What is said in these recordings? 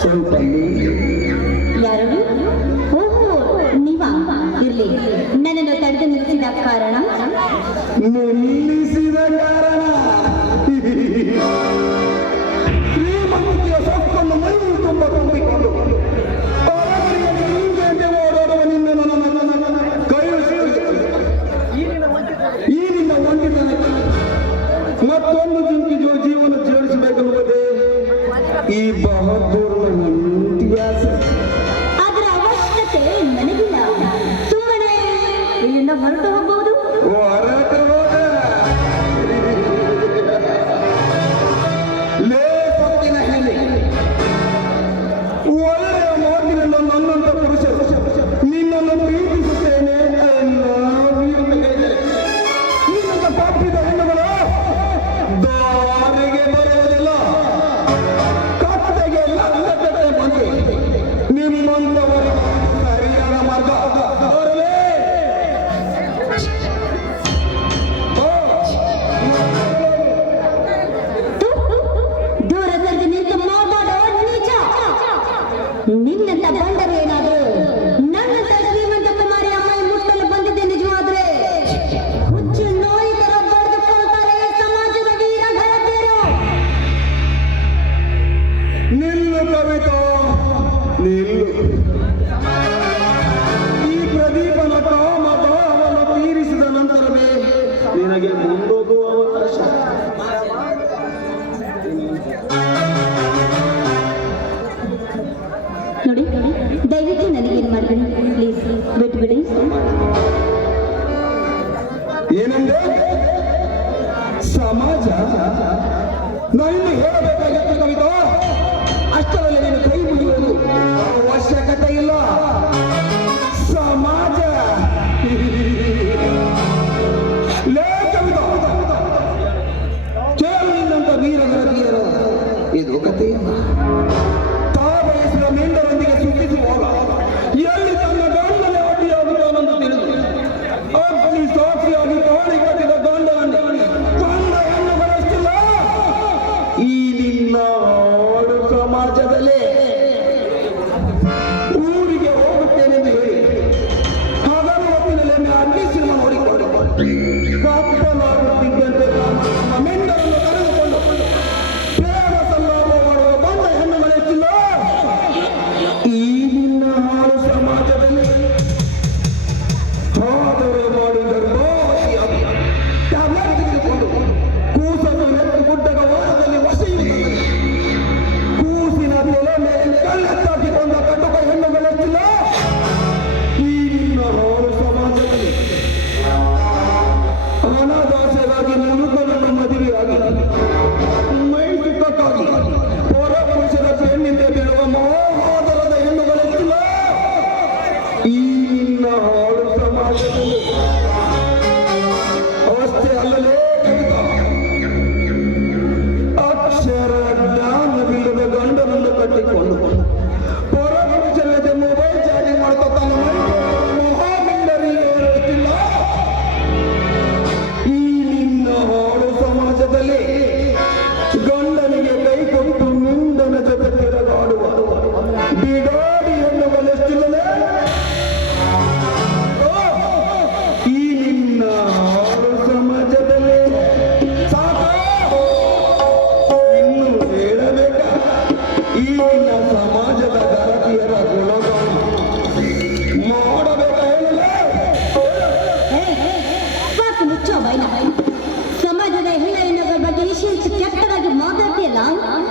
ಸೋಂಪಲ್ಲಿ ಯಾರು ಓಹೋ ನೀವ? ಇರ್ಲಿ. ನನ್ನನ್ನು ತಡೆದು ನಿಲ್ಲಿಸಿದ ಕಾರಣ? Copa போதெல்லாம்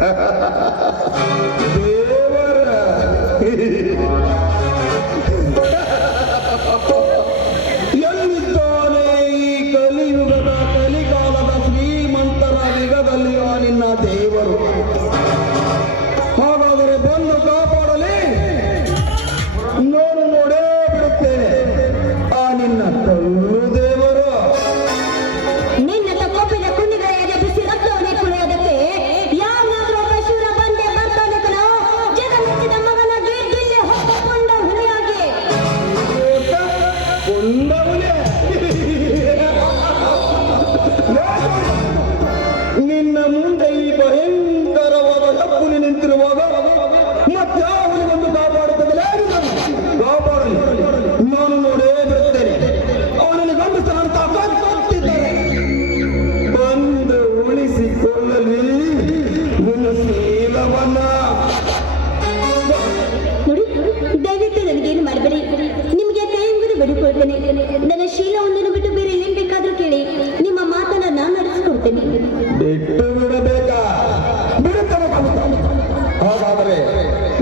Hahahaha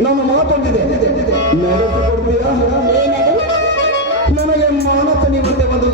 ನನ್ನ ಮಾತೊಂದಿದೆ. ನಡೆಸಿಕೊಡ್ತೀರಾ ನನಗೆ ಮಾನಸ ನೀಡುತ್ತೆ ಒಂದು